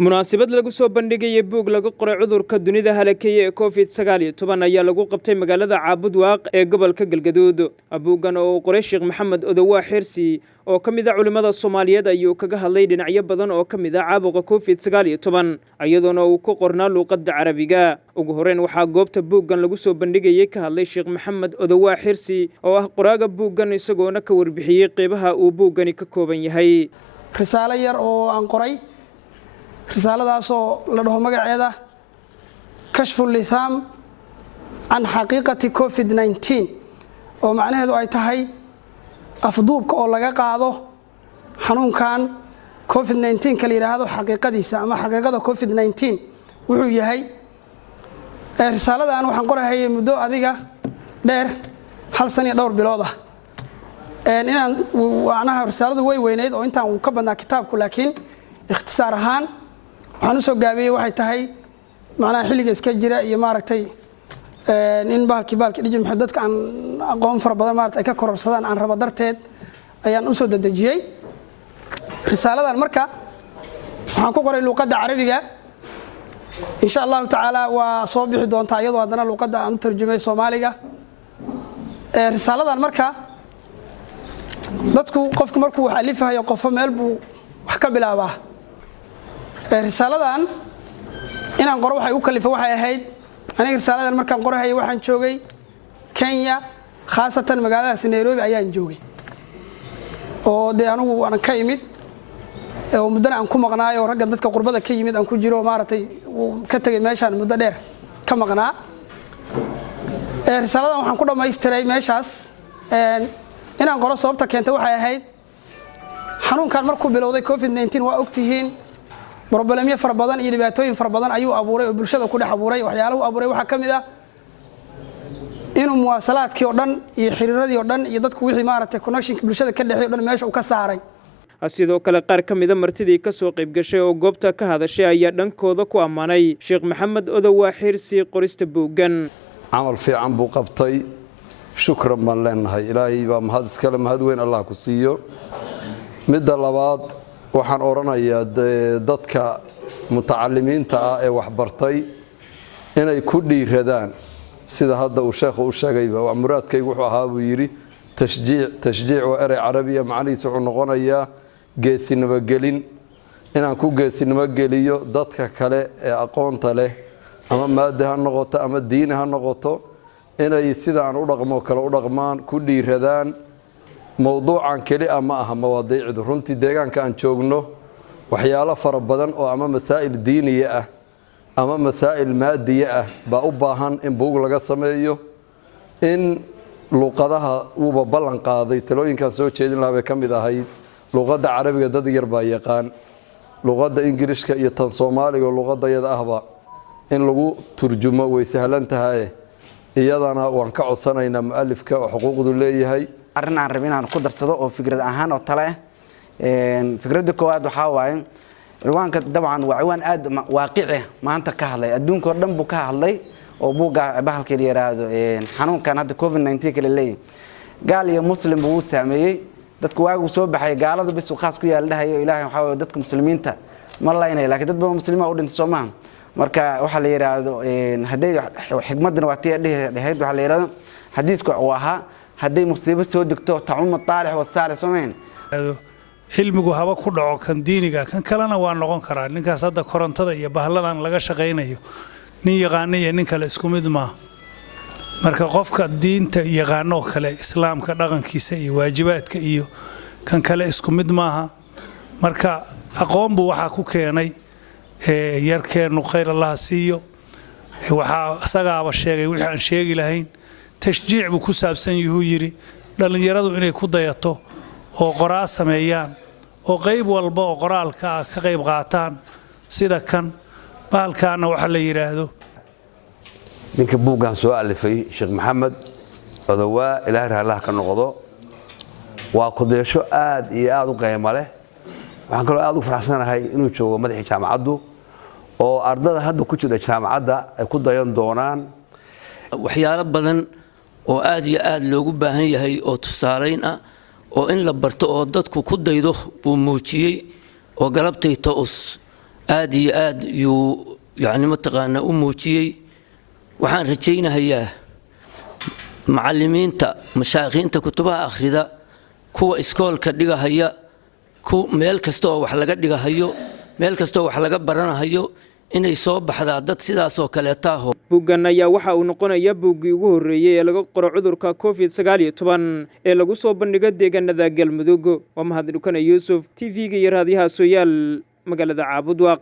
munaasabad lagu soo bandhigay buug lagu qoray cudurka dunida halakeeye ee COVID-19 ayaa lagu qabtay magaalada Caabud Waaq ee gobolka Galgaduud. Buuggan oo qoray Sheekh Maxamed Odawa Xirsi oo kamid ah culimada Soomaaliyeed ayuu kaga hadlay dhinacyo badan oo kamid ah caabuqa COVID-19 iyadoona uu ku qornaa luqadda Carabiga. Ugu horreyn waxaa goobta buuggan lagu soo bandhigay ka hadlay Sheekh Maxamed Odawa Xirsi oo ah qoraaga buuggan isagoona ka warbixiyay qeybaha uu buuggani ka kooban yahay. risaalo yar oo aan qoray risaaladaasoo la dhaho magaceeda kashfu lisaam can xaqiiqati COVID-19 oo macnaheedu ay tahay afduubka oo laga qaado xanuunkan COVID-19 ka la yiraahdo xaqiiqadiisa ama xaqiiqada COVID-19 wuxuu yahay. Risaaladan waxaan qorahayay muddo adiga dheer hal sano iyo dhowr bilood ah. inaan waanaha risaaladu way weyneyd oo intaan uu ka badnaa kitaabku laakiin ikhtisaar ahaan waxaan u soo gaabiyay waxay tahay macnaha xilliga iska jira iyo maaragtay in baalki dhijin maxay dadka aan aqoon fara badan maaragtay ka kororsadaan aan rabo darteed ayaan u soo dadajiyay. risaaladan marka waxaan ku qoray luqadda Carabiga insha Allah taala waa soo bixi doontaa iyadoo hadana luqadda aan u tarjumay Soomaaliga. Risaaladan marka dadku qofku markuu wax alifayo qof meel buu wax ka bilaabaa. Risaaladan inaan qoro waxay u kalifay waxay ahayd aniga risaaladan markaan qorahay waxaan joogay Kenya khaasatan magaalada Nairobi ayaan joogay oo anigu aan ka imid oo muddo aan ku maqnaayo ragga dadka qurbada ka yimid aan ku jiro maartay ka tagay meeshaan muddo dheer ka maqnaa. Risaaladan waxaan ku dhameystiray meeshaas inaan qoro sababta keentay waxay ahayd xanuunkan markuu bilowday COVID-19 waa ogtihiin problemyo fara badan iyo dhibaatooyin fara badan ayuu abuuray oo bulshada ku dhex abuuray. waxyaalaha abuuray waxa kamid ah inuu muwaasalaadkii oo dhan iyo xiriiradii oo dhan iyo dadku wixii maaragtay connectionka bulshada ka dhaxay oo dhan meesha uu ka saaray. sidoo kale qaar kamid ah martidii ka soo qayb gashay oo goobta ka hadashay ayaa dhankooda ku amaanay Sheekh Maxamed Odawa Xirsi qorista buuggan. amal fiican buu qabtay shukran man leenahay ilaahay baa mahad iskale mahad weyn Allah ku siiyo. midda labaad waxaan oranayaa dadka mutacalimiinta ah ee wax bartay inay ku dhiiradaan sida hadda uu sheekhu u sheegay waa muraadkaygu wuxuu ahaa buu yiri tashjiic oo eray carabiya macnihiisu wuxuu noqonayaa geesinimo gelin inaan ku geesinimo geliyo dadka kale ee aqoonta leh ama maada ha noqoto ama diin ha noqoto inay sida aan u dhaqmo kale u dhaqmaan ku dhiiradaan. mowduucan kali ama aha mawaadiicdu runtii deegaanka aan joogno waxyaalo fara badan oo ama masaa'il diiniye ah ama masaa'il maadiye ah baa u baahan in buug laga sameeyo. in luqadaha uu ballan qaaday talooyinkan soo jeedin lahaa ka mid ahayd luqadda Carabiga dad yar baa yaqaan luqadda Ingiriiska iyo tan Soomaaliga luqadayada ahba in lagu turjumo way sahlan tahay iyadana waan ka codsanaynaa mu'allifka oo xuquuqdu leeyahay. arrinaan rabin inaan ku darsado oo fikrad ahaan oo tale fikradda koowaad waxa waaye ciwaanka dabcan waa ciwaan aad waaqici maanta ka hadlay adduunka oo dhan buu ka hadlay oo buuga bahalka la yiraahdo xanuunkan hadda COVID-19 kale leeyahay gaal iyo muslim buu saameeyay dadku waagu soo baxay gaalada bis uu khaas ku yaal dhahayo ilaahay waxa weeye dadka muslimiinta ma laynay laakiin dad badan muslimiin u dhintay Soomaaliya marka waxa la yiraahdo haday xigmadna waa tii dhahayd waxa la yiraahdo xadiisku oo ahaa haday musiibo soo degto taum taalix wa saalix Soomaaliya cilmigu haba ku dhaco kan diiniga kan kalena waa noqon karaa ninkaas hadda korontada iyo bahladan laga shaqeynayo nin yaqaan iyo nin kale isku mid ma marka qofka diinta yaqaan oo kale islaamka dhaqankiisa iyo waajibaadka iyo kan kale isku mid maaha marka aqoon buu waxa ku keenay yarkeenu khayr Allah siiyo waxa asagaaba sheegay wixii aan sheegi lahayn tashjiic buu ku saabsan yahay yiri dhalinyaradu inay ku dayato oo qoraa sameeyaan oo qayb walba oo qoraalka ka qayb qaataan sida kan baalkaana waxa la yiraahdo ninka buuggan soo alifay Sheekh Maxamed Odawa ilaahay Allah ka noqdo waa ku deesho aad iyo aad u qiimo leh. waxaan kaloo aad u faraxsanahay inuu joogo madaxii jaamacaddu oo ardada hadda ku jira jaamacadda ay ku dayan doonaan waxyaalo badan oo aad iyo aad loogu baahan yahay oo tusaaleyn ah oo in la barto oo dadku ku daydo buu muujiyay oo galabtay toos aad iyo aad yuu yacni mataqaanaa u muujiyey waxaan rajaynayaa macallimiinta mashaayiqiinta kutubaha akhrida kuwa iskoolka dhigahaya meel kasta oo wax laga dhigahayo meel kasta oo wax laga baranahayo inay soo baxdaa dad sidaas oo kale taaho buuggan ayaa waxa uu noqonayaa buuggii ugu horreeyay ee laga qoro cudurka COVID-19 ee lagu soo bandhigo deegaanada Galmudug. Waa Mahad Dhukane Yuusuf, TV-ga iyo raadiyaha Sooyaal, magaalada Caabud Waaq.